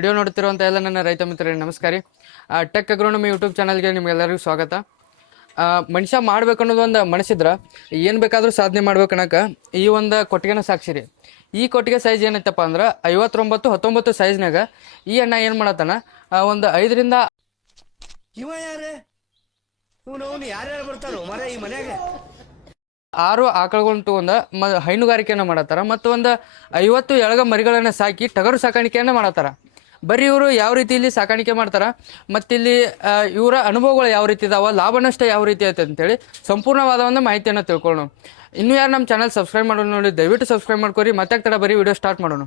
Video ನೋಡ್ತಿರುವಂಥ ಎಲ್ಲ ನನ್ನ ರೈತ ಮಿತ್ರರಿಗೆ ನಮಸ್ಕಾರ. ಟೆಕ್ ಅಗ್ರೋನಮಿ ಯೂಟ್ಯೂಬ್ ಚಾನಲ್ಗೆ ನಿಮ್ಗೆಲ್ಲರಿಗೂ ಸ್ವಾಗತ. ಮನುಷ್ಯ ಮಾಡ್ಬೇಕು ಅನ್ನೋದು ಒಂದು ಮನಸ್ಸಿದ್ರೆ ಏನು ಬೇಕಾದರೂ ಸಾಧನೆ ಮಾಡ್ಬೇಕನ್ನಕ ಈ ಒಂದು ಕೊಟ್ಟಿಗೆನ ಸಾಕ್ಷಿರಿ. ಈ ಕೊಟ್ಟಿಗೆ ಸೈಜ್ ಏನೈತಪ್ಪ ಅಂದ್ರೆ 59-19 ಸೈಜ್ನಾಗ ಈ ಅಣ್ಣ ಏನು ಮಾಡತ್ತಾನ, ಒಂದು 5ರಿಂದ ಇವ ಯಾರೇ ಯಾರ್ಯಾರು ಬರ್ತಾರೋ ಮರ ಈ ಮನ್ಯಾಗ 6 ಆಕಳುಗಳನ್ನ ತಗೊಂಡ ಹೈನುಗಾರಿಕೆಯನ್ನು ಮಾಡತ್ತಾರ. ಮತ್ತು ಒಂದು 50 ಎಳಗ ಮರಿಗಳನ್ನು ಸಾಕಿ ಟಗರು ಸಾಕಾಣಿಕೆಯನ್ನು ಮಾಡತ್ತಾರ. ಬರೀ ಇವರು ಯಾವ ರೀತಿ ಇಲ್ಲಿ ಸಾಕಾಣಿಕೆ ಮಾಡ್ತಾರ ಮತ್ತು ಇಲ್ಲಿ ಇವರ ಅನುಭವಗಳು ಯಾವ ರೀತಿ ಇದಾವ, ಲಾಭ ನಷ್ಟ ಯಾವ ರೀತಿ ಐತೆ ಅಂತೇಳಿ ಸಂಪೂರ್ಣವಾದ ಒಂದು ಮಾಹಿತಿಯನ್ನು ತಿಳ್ಕೊಳ್ಳೋಣ. ಇನ್ನೂ ಯಾರು ನಮ್ಮ ಚಾನಲ್ ಸಬ್ಸ್ಕ್ರೈಬ್ ಮಾಡೋಣ ನೋಡಿ, ದಯವಿಟ್ಟು ಸಬ್ಸ್ಕ್ರೈಬ್ ಮಾಡ್ಕೊರಿ. ಮತ್ತೆ ತಡ ಬರೀ ವಿಡಿಯೋ ಸ್ಟಾರ್ಟ್ ಮಾಡೋಣ.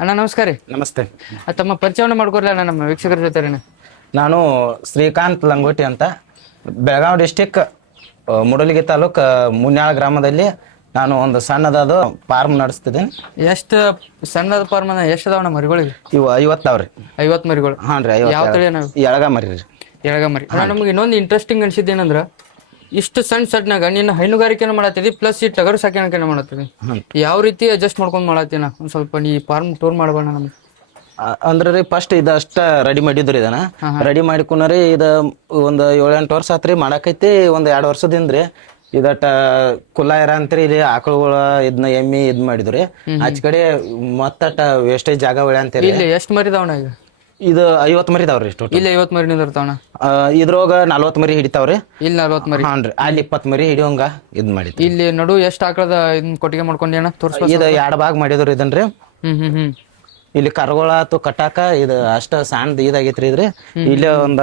ಅಣ್ಣ ನಮಸ್ಕಾರ ರೀ. ನಮಸ್ತೆ. ತಮ್ಮ ಪರಿಚಯವನ್ನು ಮಾಡ್ಕೊಡ್ರಿ ಅಣ್ಣ ನಮ್ಮ ವೀಕ್ಷಕರ ಜೊತೆ. ನಾನು ಶ್ರೀಕಾಂತ್ ಲಂಗೋಟಿ ಅಂತ, ಬೆಳಗಾವಿ ಡಿಸ್ಟಿಕ್ ಮುಡಲಗಿ ತಾಲೂಕ್ ಮುನ್ಯಾಳ ಗ್ರಾಮದಲ್ಲಿ ನಾನು ಒಂದು ಸಣ್ಣದಾದ ಫಾರ್ಮ್ ನಡೆಸ್ತಿದ್ದೀನಿ. ಎಷ್ಟು ಸಣ್ಣದ ಫಾರ್ಮ್ ಎಷ್ಟು ಅದಾವಣ್ಣ ಮರಿಗಳಿಗೆ? ಇವು 50 ಅವ್ರಿ. 50 ಮರಿಗಳು? ಹಾಂ ರೀ. ಯಾವ ತಳಿ ಅಣ್ಣ? ಎಳಗ ಮರಿ ರೀ. ಎಳಗ ಮರಿ. ನಮ್ಗೆ ಇನ್ನೊಂದು ಇಂಟ್ರೆಸ್ಟಿಂಗ್ ಅನ್ಸಿದ್ದೇನಂದ್ರೆ, ಇಷ್ಟು ಸಣ್ಣನಾಗ ನೀನು ಹೈನುಗಾರಿಕೆನ ಮಾಡತ್ತಿದ್ದಿ ಪ್ಲಸ್ ಈ ಟಗರು ಸಾಕಾಣಿಕೆನ ಮಾಡತ್ತಿದ್ದಿ. ಯಾವ ರೀತಿ ಅಡ್ಜಸ್ಟ್ ಮಾಡ್ಕೊಂಡು ಮಾಡತ್ತೀನ ಒಂದು ಸ್ವಲ್ಪ ನೀ ಫಾರ್ಮ್ ಟೂರ್ ಮಾಡ್ಬೋಣ ನಮ್ಗೆ? ಅಂದ್ರೆ ರೀ ಫಸ್ಟ್ ಇದಷ್ಟ ರೆಡಿ ಮಾಡಿದ್ರಿ. ಇದನ್ನ ರೆಡಿ ಮಾಡಿಕೊಂಡ್ರಿ ಇದು ಒಂದು 7-8 ವರ್ಷ ಆತ್ರಿ ಮಾಡಾಕೈತಿ. ಒಂದು 2 ವರ್ಷದಿಂದ ರೀ ಇದಟ ಕುಲ್ಲಾಯರ ಅಂತ್ರಿ ಇಲ್ಲಿ ಆಕಳುಗಳ ಇದನ್ನ ಎಮ್ಮಿ ಇದ್ ಮಾಡಿದ್ರಿ. ಆಚ ಕಡೆ ಮತ್ತಟ ವೇಸ್ಟೇಜ್ ಜಾಗ ಒಳ್ಳೆ ಅಂತೇಳಿ. ಇಲ್ಲಿ ಎಷ್ಟು ಮರಿ ಇದಾವಣ್ಣ ಈಗ? ಇದು 50 ಮರಿ ಇದಾವ್ರಿ. ಇಲ್ಲಿ 50 ಮರಿ ನಿಂದಿರ್ತಾವಣ. ಇದ್ರೊಳಗ 40 ಮರಿ ಹಿಡಿತಾವ್ರಿ. ಇಲ್ಲಿ 40 ಮರಿ. ಹಾನ್ರಿ. ಅಲ್ಲಿ 20 ಮರಿ ಹಿಡಿಯೋಂಗ ಇದ್ ಮಾಡಿದ್ವಿ. ಇಲ್ಲಿ ನಡು ಎಷ್ಟು ಆಕಳದ ಇದನ್ನ ಕೊಟ್ಟಿಗೆ ಮಾಡ್ಕೊಂಡಿ ಅಣ್ಣ ತೋರಿಸ್ಬೋದು? ಇದು 2 ಭಾಗ ಮಾಡಿದ್ರಿ ಇದನ್ರಿ. ಇಲ್ಲಿ ಕರ್ಗೋಳ ಆತು ಕಟ್ಟಾಕ ಇದು ಅಷ್ಟ ಸಣ್ಣದ ಇದಾಗೈತ್ರಿ ಇದ್ರಿ. ಇಲ್ಲಿ ಒಂದ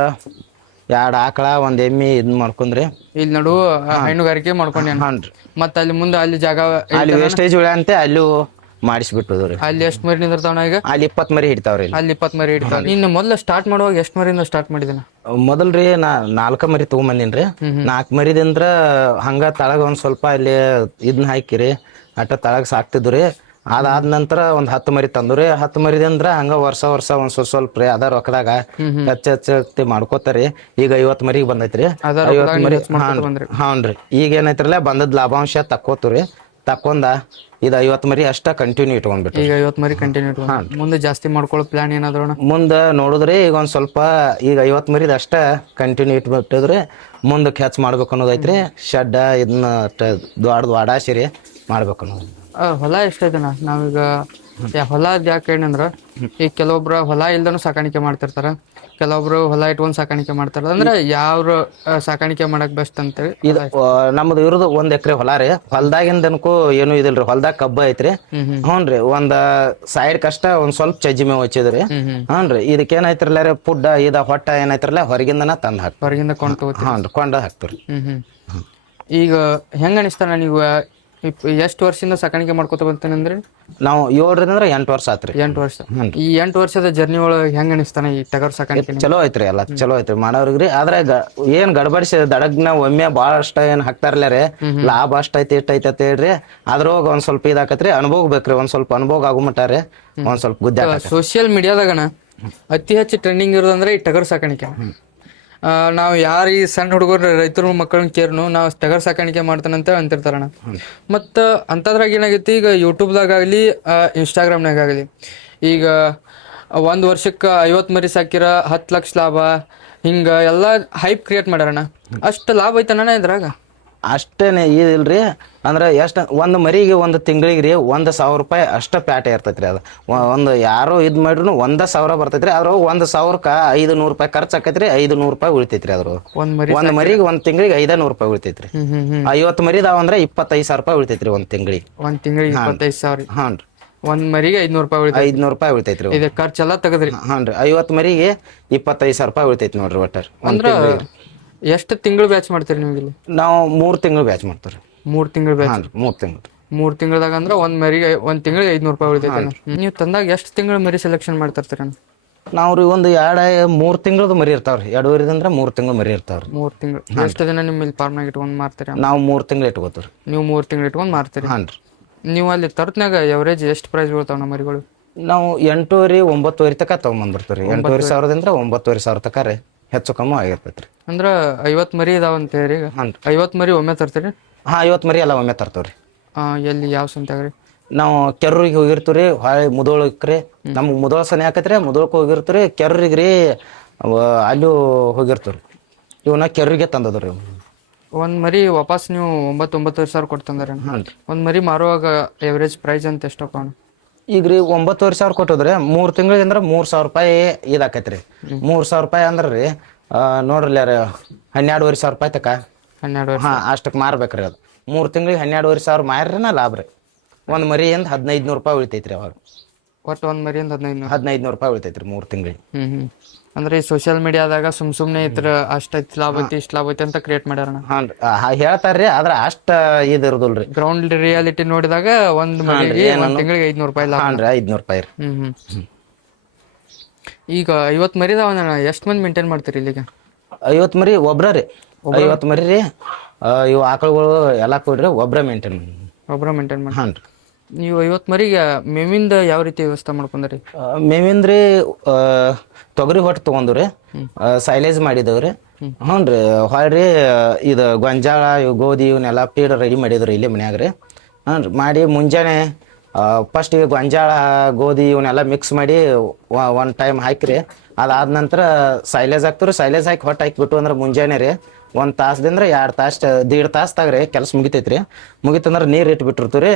2 ಆಕಳ 1 ಎಮ್ಮಿ ಇದ್ ಮಾಡ್ಕೊಂಡ್ರಿ. ಇಲ್ಲಿ ನಡು ಹೈನುಗಾರಿಕೆ ಮಾಡ್ಕೊಂಡಿ. ಹಾನ್ರಿ. ಮತ್ತ ಅಲ್ಲಿ ಮುಂದೆ ಅಲ್ಲಿ ಜಾಗ ಅಲ್ಲಿ ವೇಸ್ಟೇಜ್ ಉಳ್ಳ ಅಂತ ಅಲ್ಲೂ ಮಾಡಿಸ್ಬಿಟ್ಟದ್ರಿ. ಅಲ್ಲಿ ಎಷ್ಟು ಮರಿ ನಿಂದಿರ್ತಾವಣ ಈಗ? ಅಲ್ಲಿ 20 ಮರಿ ಹಿಡಿತಾವ್ರಿ. ಅಲ್ಲಿ 20 ಮರಿ ಹಿಡಿತಾವ. ಇನ್ನು ಮೊದಲು ಸ್ಟಾರ್ಟ್ ಮಾಡುವಾಗ ಎಷ್ಟು ಮರಿಯಿಂದ ಸ್ಟಾರ್ಟ್ ಮಾಡಿದಿನ? ಮೊದಲ್ರಿ 4 ಮರಿ ತಗೊಂಬಂದಿನ್ರಿ. 4 ಮರಿದಿಂದ್ರ ಹಂಗ ತಳಗ ಒಂದ್ ಸ್ವಲ್ಪ ಅಲ್ಲಿ ಇದನ್ನ ಹಾಕಿರಿ ಅಟ್ಟ ತಳಗ ಸಾಕ್ತಿದ್ರಿ. ಅದಾದ ನಂತರ ಒಂದ್ 10 ಮರಿ ತಂದ್ರಿ. 10 ಮರಿದಂದ್ರ ಹಂಗ ವರ್ಷ ಒಂದ್ ಸ್ವಲ್ಪ ರೀ ಅದ ರೊಕ್ಕದಾಗ ಹಚ್ಚಿ ಮಾಡ್ಕೋತಾರಿ. ಈಗ 50 ಮರಿಗೆ ಬಂದೈತ್ರಿ. 50 ಮರಿ. ಹಾನ್ರಿ. ಈಗ ಏನೈತ್ರಲ್ಲ ಬಂದದ್ ಲಾಭಾಂಶ ತಕ್ಕೋತೀರಿ. ತಕ್ಕೊಂಡ ಇದು 50 ಮರಿ ಅಷ್ಟ ಕಂಟಿನ್ಯೂ ಇಟ್ಕೊಂಡ್ಬಿಟ್ಟು. ಈಗ 50 ಮರಿ ಕಂಟಿನ್ಯೂ ಇಟ್ಕೊಂಡು ಮುಂದೆ ಜಾಸ್ತಿ ಮಾಡ್ಕೊಳ್ಳೋ ಪ್ಲಾನ್ ಏನಾದ್ರು ಮುಂದೆ ನೋಡಿದ್ರಿ. ಈಗ ಒಂದ್ ಸ್ವಲ್ಪ ಈಗ 50 ಮರಿದ ಅಷ್ಟ ಕಂಟಿನ್ಯೂ ಇಟ್ಬಿಟ್ಟಿದ್ರಿ. ಮುಂದಕ್ಕೆ ಹೆಚ್ಚು ಮಾಡ್ಬೇಕು ಅನ್ನೋದೈತ್ರಿ. ಶೆಡ್ ಇದನ್ನ ದೊಡ್ಡ ವಾಡಾಸಿರಿ ಮಾಡ್ಬೇಕು ಅನ್ನೋದು. ಹೊಲ ಎಷ್ಟೈತನ? ನಾವೀಗ ಹೊಲ ಯಾಕೆ ಏನಂದ್ರ, ಈಗ ಕೆಲವೊಬ್ರು ಹೊಲ ಇಲ್ದನು ಸಾಕಾಣಿಕೆ ಮಾಡ್ತಿರ್ತಾರ, ಕೆಲವೊಬ್ರು ಹೊಲ ಇಟ್ಕೊಂಡ್ ಸಾಕಾಣಿಕೆ ಮಾಡ್ತಾರ. ಅಂದ್ರೆ ಯಾವ ಸಾಕಾಣಿಕೆ ಮಾಡಕ್ ಬೆಸ್ಟ್ ಅಂತೇಳಿ. ಇದು ನಮ್ದು ಇರೋದು 1 ಎಕರೆ ಹೊಲ ರೀ. ಹೊಲ್ದಾಗಿಂದನಕು ಏನು ಇದಿಲ್ರಿ. ಹೊಲ್ದಾಗ ಕಬ್ಬ ಐತ್ರಿ. ಹ್ಞೂನ್ರಿ. ಒಂದ್ ಸೈಡ್ ಕಷ್ಟ ಒಂದ್ ಸ್ವಲ್ಪ ಚಜ್ಜಿ ಮೇವ್ ಹಚ್ಚಿದ್ರಿ. ಹ್ಞೂನ್ರಿ. ಇದಕ್ಕೆ ಏನೈತ್ರಲ್ಲ ರೀ ಪುಡ್ಡ ಇದ ಹೊಟ್ಟ ಏನೈತ್ರಲ್ಲ ಹೊರಗಿಂದನ ತಂದ್ ಹಾಕ್ತಾರೆ. ಹೊರಗಿಂದ ಕೊಂಡ ಹಾಕ್ತಾರ. ಈಗ ಹೆಂಗ ಅನಿಸ್ತಾನ ನೀವು ಎಷ್ಟು ವರ್ಷದಿಂದ ಸಾಕಾಣಿಕೆ ಮಾಡ್ಕೊತ ಬಂತೇನೆ ಅಂದ್ರೆ? ನಾವು 7ರಿಂದ 8 ವರ್ಷ ಆತ್ರಿ. 8 ವರ್ಷ. ಈ 8 ವರ್ಷದ ಜರ್ನಿ ಒಳಗೆ ಹೆಂಗ ಅನಿಸ್ತಾನ ಈ ಟಗರ್ ಸಾಕಾಣಿಕೆ? ಚಲೋ ಐತ್ರಿ. ಎಲ್ಲ ಚಲೋ ಐತ್ರಿ ಮಾಡೋರ್ಗ್ರಿ. ಆದ್ರೆ ಏನ್ ಗಡ್ಬಡಿಸಿ ದಡಗ್ನ ಒಮ್ಮೆ ಬಾಳ ಅಷ್ಟ ಏನ್ ಹಾಕ್ತಾರಲ್ಲ ರೀ, ಲಾಭ ಅಷ್ಟ ಐತಿ ಇಷ್ಟ ಐತಿ ಅಂತ ಹೇಳ್ರಿ. ಅದ್ರೊಳಗ ಒಂದ್ ಸ್ವಲ್ಪ ಇದಾಕತ್ರಿ. ಅನುಭವ ಬೇಕ್ರಿ. ಒಂದ್ ಸ್ವಲ್ಪ ಅನುಭವ ಆಗುಮಟ್ಟಾರಿ ಒಂದ್ ಸ್ವಲ್ಪ ಗುದ್ದ. ಸೋಷಿಯಲ್ ಮೀಡಿಯಾದಾಗಣ ಅತಿ ಹೆಚ್ಚು ಟ್ರೆಂಡಿಂಗ್ ಇರೋದಂದ್ರೆ ಈ ಟಗರ್ ಸಾಕಾಣಿಕೆ. ನಾವು ಯಾರು ಈ ಸಣ್ಣ ಹುಡುಗರು ರೈತರು ಮಕ್ಕಳನ್ನ ಕೇರ್ನು ನಾವು ಟಗರ್ ಸಾಕಾಣಿಕೆ ಮಾಡ್ತಾನಂತ ಅಂತಿರ್ತಾರಣ. ಮತ್ತು ಅಂಥದ್ರಾಗ ಏನಾಗೈತಿ, ಈಗ ಯೂಟ್ಯೂಬ್ದಾಗಲಿ ಇನ್ಸ್ಟಾಗ್ರಾಮ್ನಾಗಲಿ ಈಗ 1 ವರ್ಷಕ್ಕೆ 50 ಮರಿ ಸಾಕಿರ 10 ಲಕ್ಷ ಲಾಭ, ಹಿಂಗೆ ಎಲ್ಲ ಹೈಪ್ ಕ್ರಿಯೇಟ್ ಮಾಡ್ಯಾರಣ. ಅಷ್ಟು ಲಾಭ ಐತಣ್ಣ ಇದ್ರಾಗ? ಅಷ್ಟೇನೆ ಇದಿಲ್ರಿ. ಅಂದ್ರೆ ಎಷ್ಟ ಒಂದ್ ಮರಿಗೆ 1 ತಿಂಗಳಿಗೆ ರೀ 1,000 ರೂಪಾಯಿ ಅಷ್ಟ ಪ್ಯಾಟೆ ಇರ್ತೈತ್ರಿ. ಅದು ಒಂದು ಯಾರೋ ಇದ್ ಮಾಡ್ರು 1,000 ಬರ್ತೈತ್ರಿ. ಅದ್ರ 1,000ಕ್ಕ 500 ರೂಪಾಯಿ ಖರ್ಚು ಆಕೈತ್ರಿ. 500 ರೂಪಾಯಿ ಉಳಿತೈತ್ರಿ. ಅದ್ರ ಒಂದ್ ಮರಿಗೆ 1 ತಿಂಗಳಿಗೆ 500 ರೂಪಾಯಿ ಉಳಿತೈತ್ರಿ. 50 ಮರಿದಾವ ಅಂದ್ರೆ 25,000 ರೂಪಾಯಿ ಉಳಿತೈತ್ರಿ ಒಂದ್ ತಿಂಗಳಿಗೆ. 25,000. ಹಾನ್ರಿ. ಒಂದ್ ಮರಿಗೆ 500 ರೂಪಾಯಿ ಉಳಿತೈತಿ. 500 ರೂಪಾಯಿ ಉಳಿತೈತ್ರಿ. ಇದು ಖರ್ಚೆಲ್ಲ ತೆಗದ್ರಿ? ಹಾನ್ರಿ. 50 ಮರಿಗೆ 25,000 ರೂಪಾಯಿ ಉಳಿತೈತಿ ನೋಡ್ರಿ ಒಟ್ಟಾರೆ. ಅಂದ್ರ ಎಷ್ಟು ತಿಂಗಳು ಬ್ಯಾಚ್ ಮಾಡ್ತೀರಿ ನೀವು ಇಲ್ಲಿ? ನಾವು 3 ತಿಂಗಳು ಬ್ಯಾಚ್ ಮಾಡ್ತೀವಿ. 3 ತಿಂಗಳು ಬ್ಯಾಚ್? 3 ತಿಂಗಳು. 3 ತಿಂಗಳದಾಗ ಅಂದ್ರೆ ಒಂದ್ ತಿಂಗಳಿಗೆ 500 ರೂಪಾಯಿ ಉಳಿತೈತಿ. ನೀವು ತಂದಾಗ ಎಷ್ಟು ತಿಂಗಳು ಮರಿ ಸೆಲೆಕ್ಷನ್ ಮಾಡ್ತಿರ್ತೀರ? ನಾವ್ರಿ ಒಂದು 3 ತಿಂಗಳದ ಮರಿ ಇರ್ತಾವ್ರಿ. 2.5 3 ತಿಂಗಳು ಮರಿ ಇರ್ತಾವ್ರಿ. 3 ತಿಂಗಳು. ಎಷ್ಟು ದಿನ ನಿಮ್ಮ ಇಲ್ಲಿ ಫಾರ್ಮ್ನಾಗ ಇಟ್ಕೊಂಡ್ ಮಾರ್ತೀರಿ? ನಾವು 3 ತಿಂಗಳು ಇಟ್ಕೋತೀವಿ. ನೀವು 3 ತಿಂಗಳು ಇಟ್ಕೊಂಡ್ ಮಾರ್ತೀರಿ? ಹಾನ್ರಿ. ನೀವು ಅಲ್ಲಿ ತರತ್ನಾಗ ಎವರೇಜ್ ಎಷ್ಟು ಪ್ರೈಸ್ ಬೀಳ್ತಾವ ನಮ್ಮ ಮರಿಗಳು? ನಾವು 8,500-9,000 ತನಕ ತಗೊಂಡ್ಬಂದಿರ್ತೀವಿ. 8,500ದಿಂದ 9,500 ತನಕ ರೀ. ಹೆಚ್ಚು ಕಮ್ಮಿ ಆಗಿರ್ತೈತ್ರಿ. ಅಂದ್ರ 50 ಮರಿ ಇದಾವಂತ ಹೇಳಿ ಈಗ 50 ಮರಿ ಒಮ್ಮೆ ತರ್ತೀರಿ? 50 ಮರಿ ಎಲ್ಲ ಒಮ್ಮೆ ತರ್ತವ್ರಿ. ಎಲ್ಲಿ ಯಾವ ಸಂತ್ಯಾಗ ರೀ? ನಾವು ಕೆರ್ರಿಗೆ ಹೋಗಿರ್ತೀವಿ ರೀ ಹೊಳ್ಳಿ ಮುದೋಳಕ್ಕೆ ರೀ ನಮ್ಗೆ ಮುದೋಳ ಸನಿ ಆಕತ್ರಿ ಮುದೋಳಕ್ಕೆ ಹೋಗಿರ್ತೀವಿ ರೀ ಕೆರ್ರಿಗೆ ರೀ ಅಲ್ಲೂ ಹೋಗಿರ್ತೀವಿ ರೀ ಇವನ್ನ ಕೆರ್ರಿಗೆ ತಂದದ ರೀ ಒಂದ್ ಮರಿ ವಾಪಸ್ ನೀವು 9,000 ಕೊಟ್ಟು ತಂದಾರೆ ಹಾಂ ರೀ ಒಂದ್ ಮರಿ ಮಾರುವಾಗ ಎವರೇಜ್ ಪ್ರೈಸ್ ಅಂತ ಎಷ್ಟಪ್ಪ ಅಣ್ಣ? ಈಗ ರೀ 9,500 ಕೊಟ್ಟದ್ರಿ 3 ತಿಂಗಳಿಗೆ 3,000 ರೂಪಾಯಿ ಇದಾಕೈತ್ರಿ 3,000 ರೂಪಾಯಿ ಅಂದ್ರೆ ರೀ ನೋಡ್ರಿ ಯಾರ 12,500 ರೂಪಾಯಿ ತಕ 12 ಹಾಂ ಅಷ್ಟಕ್ಕೆ ಮಾರ್ಬೇಕ್ರಿ ಅದು 3 ತಿಂಗಳಿಗೆ 12,500 ಮಾರ್ರಿ ನಾ ಲಾಭ ರೀ ಒಂದು ಮರಿಯಿಂದ 1,500 ರೂಪಾಯಿ ಉಳಿತೈತ್ರಿ ಅವಾಗ ಒಟ್ಟು ಒಂದ್ ಮರಿಯಿಂದ 15 1,500 ರೂಪಾಯಿ ಉಳಿತೈತ್ರಿ 3 ತಿಂಗಳಿಗೆ ಅಂದ್ರೆ ಈ ಸೋಷಿಯಲ್ ಮೀಡಿಯಾದಾಗ ಸುಮ್ನೆ ಇದ್ರ ಅಷ್ಟೈತಿ ಲಾಭ ಐತಿ ಇಷ್ಟ ಲಾಭ ಐತಿ ಅಂತ ಕ್ರಿಯೇಟ್ ಮಾಡ್ಯಾರಣ. ಹಾಂ ರೀ ಹೇಳ್ತಾರ್ರಿ ಆದ್ರೆ ಅಷ್ಟ ಇದು ಇರೋದಿಲ್ರಿ ಗ್ರೌಂಡ್ ರಿಯಾಲಿಟಿ ನೋಡಿದಾಗ ಒಂದ್ ಮರಿಗೆ ಒಂದ್ ತಿಂಗಳಿಗೆ 500 ರೂಪಾಯಿ ಲಾಭ. ಹಾಂ ರೀ 500 ರೂಪಾಯಿ ರೀ ಈಗ 50 ಮರಿದಾವ ಎಷ್ಟ್ ಮಂದಿ ಮೇಂಟೈನ್ ಮಾಡ್ತೀರಿ ಇಲ್ಲಿಗೆ? 50 ಮರಿ ಒಬ್ರ ರೀ 50 ಮರಿ ರೀ ಇವು ಆಕಳುಗಳು ಎಲ್ಲ ಕೊಡ್ರಿ ಒಬ್ರ ಮೇಂಟೈನ್ ಮಾಡಿ ಹಾಂ ರೀ. ನೀವು 50 ಮರಿಗೆ ಮೇವಿಂದ ಯಾವ ರೀತಿ ವ್ಯವಸ್ಥೆ ಮಾಡ್ಕೊಂಡ್ರಿ? ಮೇವಿಂದ್ರಿ ತೊಗರಿ ಹೊಟ್ಟು ತೊಗೊಂಡ್ರಿ ಸೈಲೇಜ್ ಮಾಡಿದವ್ರಿ ಹ್ಞೂ ರೀ ಹೊಳ್ರಿ ಇದು ಗೊಂಜಾಳ ಇವು ಗೋಧಿ ಇವನ್ನೆಲ್ಲ ಫೀಡ್ ರೆಡಿ ಮಾಡಿದ್ರಿ ಇಲ್ಲಿ ಮನ್ಯಾಗ ರೀ ಹ್ಞೂ ರೀ ಮಾಡಿ ಮುಂಜಾನೆ ಫಸ್ಟಿಗೆ ಗೊಂಜಾಳ ಗೋಧಿ ಇವನ್ನೆಲ್ಲ ಮಿಕ್ಸ್ ಮಾಡಿ ಒನ್ ಟೈಮ್ ಹಾಕಿರಿ ಅದಾದ ನಂತರ ಸೈಲೇಜ್ ಹಾಕ್ತೀವಿ ಸೈಲೇಜ್ ಹಾಕಿ ಹೊಟ್ಟು ಹಾಕಿಬಿಟ್ಟು ಅಂದ್ರೆ ಮುಂಜಾನೆ ರೀ 1 ತಾಸದಿಂದ 2 ತಾಸು 1.5 ತಾಸ್ದಾಗ ರೀ ಕೆಲಸ ಮುಗಿತೈತ್ರಿ ಮುಗಿತಂದ್ರೆ ನೀರು ಇಟ್ಬಿಟ್ಟಿರ್ತೀವಿ ರೀ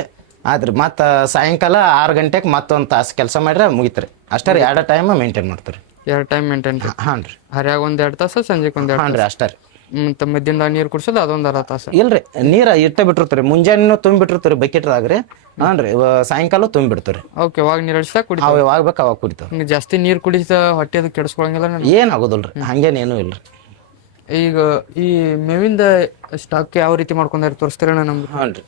ಆದ್ರಿ ಮತ್ತು ಸಾಯಂಕಾಲ 6 ಗಂಟೆಗೆ ಮತ್ತೊಂದು ತಾಸು ಕೆಲಸ ಮಾಡ್ರೆ ಮುಗಿತ್ರಿ ಅಷ್ಟೇ ರೀ 2 ಟೈಮ್ ಮೇಂಟೈನ್ ಮಾಡ್ತೀವಿ 2 ಟೈಮ್ ಮೇಂಟೈನ್ ಹಾಂ ರೀ ಹರ್ಯಾಗ 1-2 ತಾಸು ಸಂಜೆಗೆ 1-2 ಹಾಂ ರೀ ಅಷ್ಟೇ ರೀ ಮತ್ತೆ ಮಧ್ಯಾಹ್ನ ನೀರು ಕುಡ್ಸೋದು ಅದೊಂದು ಅರ್ಧ ತಾಸು ಇಲ್ರಿ ನೀರು ಇಟ್ಟೆ ಬಿಟ್ಟಿರ್ತೀರಿ ಮುಂಜಾನೆ ತುಂಬಿಟ್ಟಿರ್ತೀರಿ ಬಕೆಟ್ದಾಗ ರೀ ಹಾಂ ರೀ ಸಾಯಂಕಾಲ ತುಂಬಿಡ್ತೀರಿ ಓಕೆ ಅವಾಗ ನೀರು ಅಡಿಸ್ದಾಗ ಕುಡಿ ಅವು ಯಾವಾಗ ಬೇಕು ಅವಾಗ ಕುಡಿತಾವೆ ಹಿಂಗೆ ಜಾಸ್ತಿ ನೀರು ಕುಡಿದ ಹೊಟ್ಟೆ ಅದು ಕೆಡಿಸ್ಕೊಳಂಗಿಲ್ಲ ಏನಾಗೋದಿಲ್ರಿ ಹಂಗೇನೇನು ಇಲ್ರಿ. ಈಗ ಈ ಮೇವಿಂದ ಸ್ಟಾಕ್ ಯಾವ ರೀತಿ ಮಾಡ್ಕೊಂಡ್ರೆ ತೋರಿಸ್ತೀರಣ್ಣ ನಮ್ಗೆ? ಹಾಂ ರೀ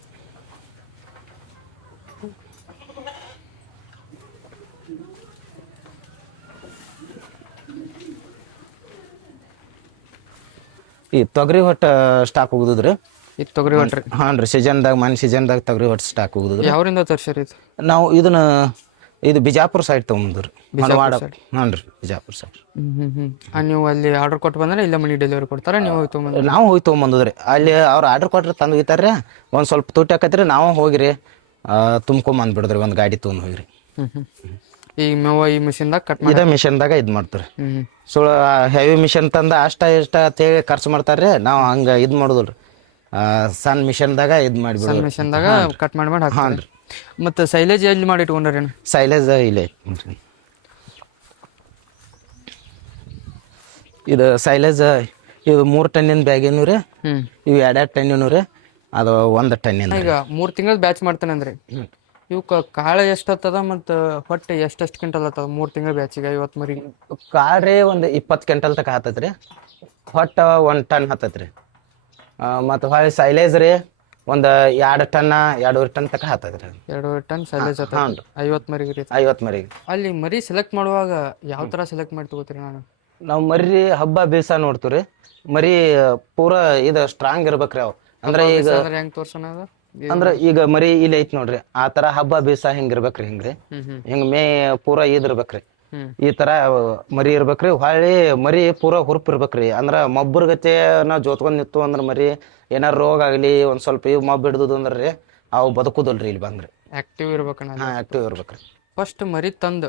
ಈ ತೊಗರಿ ಹೊಟ್ಟು ಸ್ಟಾಕ್ ಹೋಗುದ್ರಿ ಇದು ತೊಗರಿ ಹೊಟ್ರಿ ಹಾಂ ರೀ ಸೀಸನ್ದಾಗ ಸೀಸನ್ದಾಗ ತೊಗರಿ ಹೊಟ್ಟು ಸ್ಟಾಕ್ ಹೋಗುದ್ರಿ ಯಾವ್ರಿಂದ ತರ್ಸಿರಿ ಇದು? ನಾವು ಇದನ್ನ ಇದು ಬಿಜಾಪುರ ಸೈಡ್ ತೊಗೊಂಬಂದ್ರಿ ಮನವಾಡ ಹಾಂ ರೀ ಬಿಜಾಪುರ ಸೈಡ್. ನೀವು ಅಲ್ಲಿ ಆರ್ಡರ್ ಕೊಟ್ಟು ಬಂದ್ರೆ ಇಲ್ಲ ಮನಿ ಡೆಲಿವರಿ ಕೊಡ್ತಾರೆ ನೀವು ಹೋಗಿ ತೊಗೊಂಬಂದ್ರೆ? ನಾವು ಹೋಗಿ ತೊಗೊಂಬಂದ್ರಿ ಅಲ್ಲಿ ಅವ್ರು ಆರ್ಡರ್ ಕೊಟ್ರೆ ತಂದು ಒಯ್ತಾರ್ರಿ ಒಂದು ಸ್ವಲ್ಪ ತುಟ್ಟಿ ಆಕೈತ್ರಿ ನಾವು ಹೋಗಿರಿ ತುಂಬ್ಕೊಂಬಂದ್ಬಿಡಿದ್ರಿ ಒಂದು ಗಾಡಿ ತೊಗೊಂಡು ಹೋಗಿರಿ. ಈಗ ಮೇವ ಈ ಮಿಷಿನ್ದಾಗ ಕಟ್ ಇದೇ ಮಿಷನ್ದಾಗ ಇದು ಮಾಡ್ತೀರಿ ಸುಳ್ಳು ಹೆವಿ ಮಿಷನ್ ತಂದ ಅಷ್ಟ ಇಷ್ಟ ಅಂತೇಳಿ ಖರ್ಚು ಮಾಡ್ತಾರ್ರಿ ನಾವು ಹಂಗೆ ಇದು ಮಾಡೋದಿಲ್ರಿ ಸಣ್ಣ ಮಿಷನ್ದಾಗ ಇದು ಮಾಡಿಬಿಡೋದು ಮಿಷನ್ದಾಗ ಕಟ್ ಮಾಡಿ ಹಾಂ ರೀ. ಮತ್ತು ಸೈಲೇಜ್ ಎಲ್ಲಿ ಮಾಡಿ ಇಟ್ಕೊಂಡ್ರಿ? ಸೈಲೇಜ್ ಇಲ್ಲೇ ಐತಿ ಇದು ಸೈಲೇಜ್ ಇದು 3 ಟನ್ನಿನ ಬ್ಯಾಗೇನು ರೀ ಇವು 2 ಟನ್ನಿನೂ ರೀ ಅದು 1 ಟನ್ನಿನ. ಈಗ 3 ತಿಂಗಳ ಬ್ಯಾಚ್ ಮಾಡ್ತಾನೆ ಅಂದ್ರೆ ಇವಕ್ಕೆ ಕಾಳು ಎಷ್ಟು ಹತ್ತದ ಮತ್ತು ಹೊಟ್ಟೆ ಎಷ್ಟು ಕ್ವಿಂಟಲ್ ಹತ್ತದ 3 ತಿಂಗಳ ಬ್ಯಾಚಿಗೆ 50 ಮರಿ? ಕಾಳು ರೀ ಒಂದು 20 ಕ್ವಿಂಟಲ್ ತನಕ ಹತ್ತೈತ್ರಿ ಹೊಟ್ಟೆ 1 ಟನ್ ಹತ್ತೈತ್ರಿ ಮತ್ತು ಹೊಳ್ಳಿ ಸೈಲೇಜ್ ರೀ ಒಂದು 2 ಟನ್ 2.5 ಟನ್ ತನಕ ಹತ್ತೈತ್ರಿ 2 ಟನ್ ಸೈಲೇಜ್ ಹತ್ತ 50 ಮರಿಗೆ ರೀ 50 ಮರಿಗೆ. ಅಲ್ಲಿ ಮರಿ ಸೆಲೆಕ್ಟ್ ಮಾಡುವಾಗ ಯಾವ ಥರ ಸೆಲೆಕ್ಟ್ ಮಾಡಿ ತಗೋತೀರಿ? ನಾವು ಮರಿ ಹಬ್ಬ ಬೇಸ ನೋಡ್ತೀವಿ ರೀ ಮರಿ ಪೂರಾ ಇದು ಸ್ಟ್ರಾಂಗ್ ಇರ್ಬೇಕ್ರಿ ಅವು ಅಂದ್ರೆ ಈಗ ಹೆಂಗೆ ತೋರ್ಸೋಣ ಅಂದ್ರೆ ಈಗ ಮರಿ ಇಲ್ಲಿ ಐತಿ ನೋಡ್ರಿ ಆ ತರ ಹಬ್ಬ ಬೇಸ ಹಿಂಗಿರ್ಬೇಕ್ರಿ ಹಿಂಗ್ರಿ ಹಿಂಗ ಮೇ ಪೂರಾ ಇದಿರ್ಬೇಕ್ರಿ ಈ ತರ ಮರಿ ಇರ್ಬೇಕ್ರಿ ಹೊಳ್ಳಿ ಮರಿ ಪೂರಾ ಹುರುಪ್ ಇರ್ಬೇಕ್ರಿ ಅಂದ್ರ ಮಬ್ಬರ್ಗತೆ ನಾವು ಜೋತ್ಕೊಂಡ್ ನಿತ್ತು ಅಂದ್ರ ಮರಿ ಏನಾರ ರೋಗ ಆಗ್ಲಿ ಒಂದ್ ಸ್ವಲ್ಪ ಇವ್ ಮಬ್ಬ ಹಿಡ್ದು ಅಂದ್ರಿ ಅವು ಬದುಕುದಲ್ರಿ ಇಲ್ಲಿ ಬಂದ್ರಿ ಆಕ್ಟಿವ್ ಇರ್ಬೇಕಣ್ಣ. ಹಾ ಆಕ್ಟಿವ್ ಇರ್ಬೇಕ್ರಿ. ಫಸ್ಟ್ ಮರಿ ತಂದು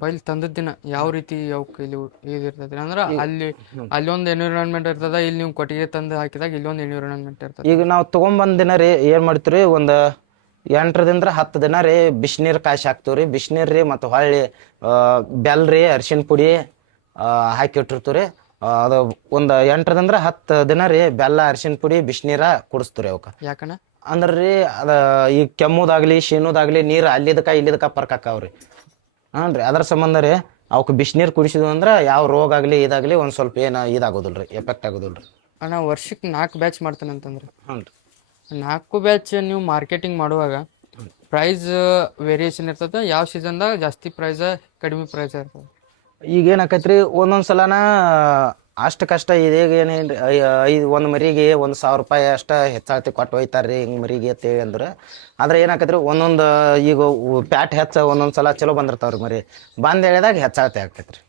ಪೈಲ್ ತಂದದ ದಿನ ಯಾವ ರೀತಿ ಅವಕ್ಕೆ ಇಲ್ಲಿ ಇದಿರ್ತೈತಿ ಅಂದ್ರೆ ಅಲ್ಲಿ ಒಂದು ಎನ್ವಿರಾನ್ಮೆಂಟ್ ಇರ್ತದ ಇಲ್ಲಿ ನೀವು ಕೊಟ್ಟಿಗೆ ತಂದು ಹಾಕಿದಾಗ ಇಲ್ಲೊಂದು ಎನ್ವಿರಾನ್ಮೆಂಟ್ ಇರ್ತದೆ. ಈಗ ನಾವು ತಗೊಂಬಂದ್ ದಿನ ರೀ ಏನ್ ಮಾಡ್ತೀವಿ ಒಂದ್ 8ರಿಂದ 10 ದಿನ ರೀ ಬಿಸಿನೀರ್ ಕಾಯಿಸಿ ಹಾಕ್ತಿವ್ರಿ ಬಿಸಿನೀರ್ ರೀ ಮತ್ತು ಹೊಳ್ಳಿ ಬೆಲ್ ರೀ ಅರಿಶಿನ ಪುಡಿ ಹಾಕಿ ಇಟ್ಟಿರ್ತೀವ್ರಿ ಅದು ಒಂದು 8ರಿಂದ 10 ದಿನ ರೀ ಬೆಲ್ಲ ಅರಿಶಿನ ಪುಡಿ ಬಿಸಿನೀರ ಕುಡಿಸ್ತೀವ್ರಿ ಅವಕ್ಕೆ. ಯಾಕಣ್ಣ ಅಂದ್ರಿ ಅದ ಈ ಕೆಮ್ಮುದಾಗ್ಲಿ ಶೀನುದಾಗ್ಲಿ ನೀರು ಅಲ್ಲಿದಕ್ಕ ಇಲ್ಲಿದಕ್ಕ ಪರ್ಕ್ ಹಾಕಾವ್ರಿ ಹಾಂ ರೀ ಅದ್ರ ಸಂಬಂಧ ರೀ ಅವಕ್ಕೆ ಬಿಸಿನೀರು ಕುಡಿಸಿದ್ವು ಅಂದ್ರೆ ಯಾವ ರೋಗ ಆಗಲಿ ಇದಾಗಲಿ ಒಂದು ಸ್ವಲ್ಪ ಏನು ಇದಾಗೋದಿಲ್ರಿ ಎಫೆಕ್ಟ್ ಆಗೋದಿಲ್ರಿ. ಅಣ್ಣ ವರ್ಷಕ್ಕೆ 4 ಬ್ಯಾಚ್ ಮಾಡ್ತಾನೆ ಅಂತಂದ್ರೆ ಹ್ಞೂ ರೀ 4 ಬ್ಯಾಚ್ ನೀವು ಮಾರ್ಕೆಟಿಂಗ್ ಮಾಡುವಾಗ ಪ್ರೈಸ್ ವೇರಿಯೇಷನ್ ಇರ್ತದೆ ಯಾವ ಸೀಸನ್ದಾಗ ಜಾಸ್ತಿ ಪ್ರೈಸ್ ಕಡಿಮೆ ಪ್ರೈಸ್ ಇರ್ತದೆ? ಈಗ ಏನಾಕೈತ್ರಿ ಒಂದೊಂದು ಸಲನ ಅಷ್ಟಕ್ಕಷ್ಟ ಇದೀಗ ಏನೇನು ಒಂದು ಮರಿಗೆ 1,000 ರೂಪಾಯಿ ಅಷ್ಟ ಹೆಚ್ಚಾಳ್ತಿ ಕೊಟ್ಟು ಒಯ್ತಾರ್ರಿ ಹಿಂಗೆ ಮರಿಗೆ ಅಂತೇಳಿ ಅಂದ್ರೆ ಆದ್ರೆ ಏನಾಕೈತ್ರಿ ಒಂದೊಂದು ಈಗ ಪ್ಯಾಟ್ ಹೆಚ್ಚ ಒಂದೊಂದು ಸಲ ಚಲೋ ಬಂದಿರ್ತಾವ್ರಿ ಮರಿ ಬಂದು ಹೇಳಿದಾಗ ಹೆಚ್ಚಾಳ್ತಿ ಆಗ್ತೈತ್ರಿ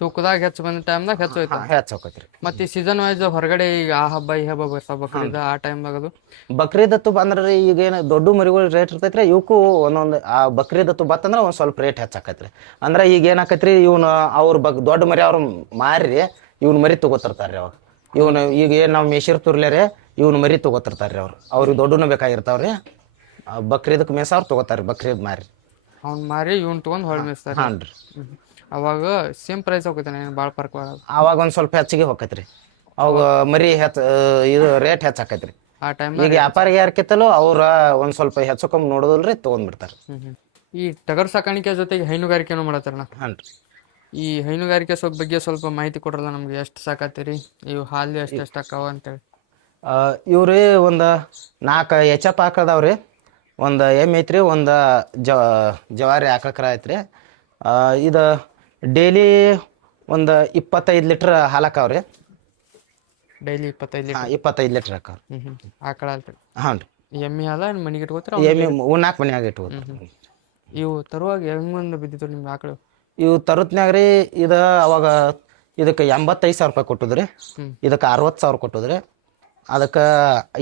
ತೂಕದಾಗ ಹೆಚ್ಚು ಬಂದ ಟೈಮ್ದಾಗ ಹೆಚ್ಚು ಹೋಯ್ತು. ಹೆಚ್ಚು ಹೋಗತ್ರಿ. ಮತ್ತೆ ಈ ಸೀಸನ್ ವೈಸ್ ಹೊರಗಡೆ ಈಗ ಆ ಹಬ್ಬ ಈ ಹಬ್ಬ ಬರ್ತಾವ ಬಕ್ರೀದ್ ಆ ಟೈಮ್ದಾಗ ಅದು ಬಕ್ರೀದತ್ತು ಬಂದ್ರೆ ಈಗ ಏನು ದೊಡ್ಡ ಮರಿಗಳು ರೇಟ್ ಇರ್ತೈತ್ರಿ, ಇವಕ್ಕೂ ಒಂದೊಂದು ಆ ಬಕ್ರೀದತ್ತು ಬತ್ತಂದ್ರೆ ಒಂದು ಸ್ವಲ್ಪ ರೇಟ್ ಹೆಚ್ಚಾಕೈತ್ರಿ. ಅಂದ್ರೆ ಈಗ ಏನಾಕೈತ್ರಿ, ಇವ್ನು ಅವ್ರ ದೊಡ್ಡ ಮರಿ ಅವ್ರು ಮಾರಿ ಇವ್ನ ಮರಿ ತಗೋತಿರ್ತಾರ್ರಿ ಅವ್ರು. ಇವನು ಈಗ ಏನು ನಾವು ಮೇಸಿರ್ತಿರ್ಲೇರಿ ಇವ್ನ ಮರಿ ತಗೋತಿರ್ತಾರ್ರಿ ಅವ್ರಿಗೆ ದೊಡ್ಡನು ಬೇಕಾಗಿರ್ತಾವ್ರಿ. ಬಕ್ರೀದಕ್ಕೆ ಮೇಸ ಅವ್ರು ತಗೋತಾರ್ರಿ, ಬಕ್ರೀದ್ ಮಾರಿ ಅವ್ನ್ ಮಾರಿ ಇವ್ನ ತಗೊಂಡ್ ಹೊಳ್ ಮೇಯಿಸ್ತಾರೆ. ಹಾನ್ ರೀ. ಅವಾಗ ಸೇಮ್ ಪ್ರೈಸ್ ಹೋಗ್ತಾನೆ ಭಾಳ ಫರ್ಕ್ ಬರೋದು. ಆವಾಗ ಒಂದು ಸ್ವಲ್ಪ ಹೆಚ್ಚಿಗೆ ಹೋಗೈತ್ರಿ, ಅವಾಗ ಮರಿ ಇದು ರೇಟ್ ಹೆಚ್ಚಾಕೈತ್ರಿ. ಆ ಟೈಮ್ ಈಗ ವ್ಯಾಪಾರಿಗೆ ಯಾರ್ಕಿತ್ತಲೋ ಅವ್ರ ಒಂದ್ ಸ್ವಲ್ಪ ಹೆಚ್ಚು ಕಮ್ಮಿ ನೋಡೋದಲ್ರಿ ತಗೊಂಡ್ಬಿಡ್ತಾರ. ಈ ಟಗರ್ ಸಾಕಾಣಿಕೆ ಜೊತೆಗೆ ಹೈನುಗಾರಿಕೆನೂ ಮಾಡತ್ತಾರಣ. ಹಾನ್ರಿ. ಈ ಹೈನುಗಾರಿಕೆ ಬಗ್ಗೆ ಸ್ವಲ್ಪ ಮಾಹಿತಿ ಕೊಡ್ರಲ್ಲ ನಮ್ಗೆ. ಎಷ್ಟು ಸಾಕತ್ತೀರಿ, ಇವು ಹಾಲು ಎಷ್ಟು ಅಕ್ಕಾವ ಅಂತೇಳಿ. ಇವ್ರಿ ಒಂದು 4 ಎಚ್.ಎಫ್ ಆಕಳದವ್ರಿ, ಒಂದು ಎಮ್ಮೆ ಐತ್ರಿ, ಒಂದು ಜವಾರಿ ಆಕಳ ಐತ್ರಿ. ಇದು ಡೈಲಿ ಒಂದು 25 ಲೀಟ್ರ್ ಹಾಲು ಹಾಕಾವ್ರಿ. Daily 25 litre? 25 ಲೀಟ್ರ್ ಹಾಕಾವ್ರಿ. ಆಕಳ ಅಲ್ರಿ? ಹಾಂ ರೀ. ಎಮ್ಮೆ ಹಾಲ ಮನೆಗೆ ಇಟ್ಕೋತೀರ? ಎಮ್ಮೆ 4 ಮನ್ಯಾಗ ಇಟ್ಕೋತೀವಿ. ಇವು ತರುವಾಗ ಹೆಂಗೊಂದು ಬಿದ್ದಿತ್ತು ನಿಮ್ಗೆ ಆಕಳು? ಇವು ತರುತ್ನ್ಯಾಗ ರೀ, ಇದು ಅವಾಗ ಇದಕ್ಕೆ 85,000 ರೂಪಾಯಿ ಕೊಟ್ಟದ್ರಿ, ಇದಕ್ಕೆ 60,000 ಕೊಟ್ಟದ್ರಿ, ಅದಕ್ಕೆ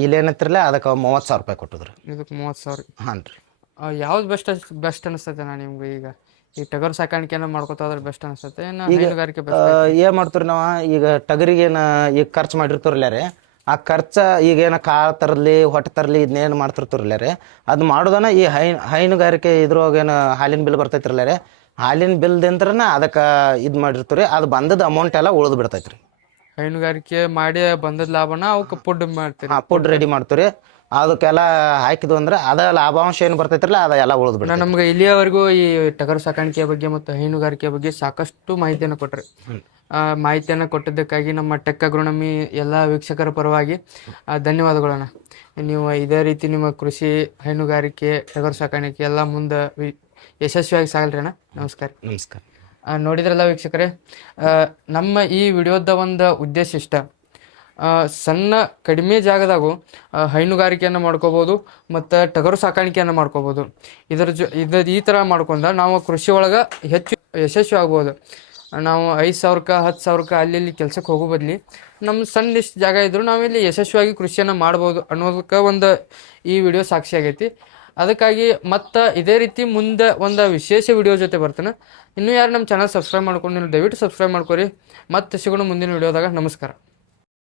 ಇಲ್ಲೇನತ್ತಿರಲ್ಲ ಅದಕ್ಕೆ 30,000 ರೂಪಾಯಿ ಕೊಟ್ಟದ್ರಿ. ಇದಕ್ಕೆ 30,000? ಹಾಂ ರೀ. ಯಾವ್ದು ಬೆಸ್ಟ್ ಅನಿಸ್ತೈತೆ ನಾ ನಿಮ್ಗೆ? ಈಗ ಈ ಟಗರ್ ಸಾಕಾಣಿಕೆನ ಮಾಡ್ಕೋತಾದ್ರೆ ಬೆಸ್ಟ್ ಅನಿಸ್ತೈತೆ ಹೈನುಗಾರಿಕೆ ಏನ್ ಮಾಡ್ತೀರಿ ನಾವು? ಈಗ ಟಗರಿಗೇನು ಈಗ ಖರ್ಚು ಮಾಡಿರ್ತಿರಲ್ಲ ರೀ, ಆ ಖರ್ಚ ಈಗೇನು ಕಾಳು ತರಲಿ ಹೊಟ್ಟೆ ತರಲಿ ಇದನ್ನೇನು ಮಾಡ್ತಿರ್ತಿರಲ್ಲ ರೀ, ಅದು ಮಾಡೋದನ್ನ ಈ ಹೈನುಗಾರಿಕೆ ಇದ್ರೊಳಗೇನು ಹಾಲಿನ ಬಿಲ್ ಬರ್ತೈತಿರಲ್ಲ ರೀ, ಹಾಲಿನ ಬಿಲ್ದಿಂದ್ರನ ಅದಕ್ಕೆ ಇದು ಮಾಡಿರ್ತೀರಿ, ಅದು ಬಂದದ ಅಮೌಂಟ್ ಎಲ್ಲ ಉಳಿದು ಬಿಡ್ತೈತ್ರಿ. ಹೈನುಗಾರಿಕೆ ಮಾಡಿ ಬಂದದ ಲಾಭನ ಅವಕ್ಕೆ ಫುಡ್ ಮಾಡ್ತೀರಿ? ಫುಡ್ ರೆಡಿ ಮಾಡ್ತೀರಿ, ಅದಕ್ಕೆಲ್ಲ ಹಾಕಿದ್ವು ಅಂದ್ರೆ ಅದ ಲಾಭಾಂಶ ಏನು ಬರ್ತೈತ್ರಲ್ಲ ಅದ ಎಲ್ಲ ಉಳಿದು ಬಿಡ್ತೈತಿ. ನಮ್ಗೆ ಇಲ್ಲಿಯವರೆಗೂ ಈ ಟಗರು ಸಾಕಾಣಿಕೆ ಬಗ್ಗೆ ಮತ್ತು ಹೈನುಗಾರಿಕೆ ಬಗ್ಗೆ ಸಾಕಷ್ಟು ಮಾಹಿತಿಯನ್ನು ಕೊಟ್ರಿ. ಮಾಹಿತಿಯನ್ನು ಕೊಟ್ಟಿದ್ದಕ್ಕಾಗಿ ನಮ್ಮ ಟೆಕ್ ಅಗ್ರೋನಮಿ ಎಲ್ಲ ವೀಕ್ಷಕರ ಪರವಾಗಿ ಧನ್ಯವಾದಗಳನ್ನ. ನೀವು ಇದೇ ರೀತಿ ನಿಮ್ಮ ಕೃಷಿ, ಹೈನುಗಾರಿಕೆ, ಟಗರು ಸಾಕಾಣಿಕೆ ಎಲ್ಲ ಮುಂದೆ ಯಶಸ್ವಿಯಾಗಿ ಸಾಗಲ್ರಿ ಅಣ್ಣ. ನಮಸ್ಕಾರ. ನಮಸ್ಕಾರ. ನೋಡಿದ್ರಲ್ಲ ವೀಕ್ಷಕರೇ, ನಮ್ಮ ಈ ವಿಡಿಯೋದ ಒಂದು ಉದ್ದೇಶ ಇಷ್ಟ. ಸಣ್ಣ ಕಡಿಮೆ ಜಾಗದಾಗೂ ಹೈನುಗಾರಿಕೆಯನ್ನು ಮಾಡ್ಕೋಬೋದು ಮತ್ತು ಟಗರು ಸಾಕಾಣಿಕೆಯನ್ನು ಮಾಡ್ಕೋಬೋದು. ಈ ಥರ ಮಾಡ್ಕೊಂಡ ನಾವು ಕೃಷಿ ಒಳಗೆ ಹೆಚ್ಚು ಯಶಸ್ವಿ ಆಗ್ಬೋದು. ನಾವು 5,000ಕ್ಕೆ 10,000ಕ್ಕೆ ಅಲ್ಲಿ ಕೆಲಸಕ್ಕೆ ಹೋಗೋ ಬದಲಿ ನಮ್ಮ ಸಣ್ಣ ಇಷ್ಟು ಜಾಗ ಇದ್ದರೂ ನಾವಿಲ್ಲಿ ಯಶಸ್ವಿಯಾಗಿ ಕೃಷಿಯನ್ನು ಮಾಡ್ಬೋದು ಅನ್ನೋದಕ್ಕೆ ಒಂದು ಈ ವಿಡಿಯೋ ಸಾಕ್ಷಿ ಆಗೈತಿ. ಅದಕ್ಕಾಗಿ ಮತ್ತು ಇದೇ ರೀತಿ ಮುಂದೆ ಒಂದು ವಿಶೇಷ ವಿಡಿಯೋ ಜೊತೆ ಬರ್ತಾನೆ. ಇನ್ನೂ ಯಾರು ನಮ್ಮ ಚಾನಲ್ ಸಬ್ಸ್ಕ್ರೈಬ್ ಮಾಡ್ಕೊಂಡು ದಯವಿಟ್ಟು ಸಬ್ಸ್ಕ್ರೈಬ್ ಮಾಡ್ಕೊರಿ. ಮತ್ತೆ ಸಿಗೋಣ ಮುಂದಿನ ವಿಡಿಯೋದಾಗ. ನಮಸ್ಕಾರ.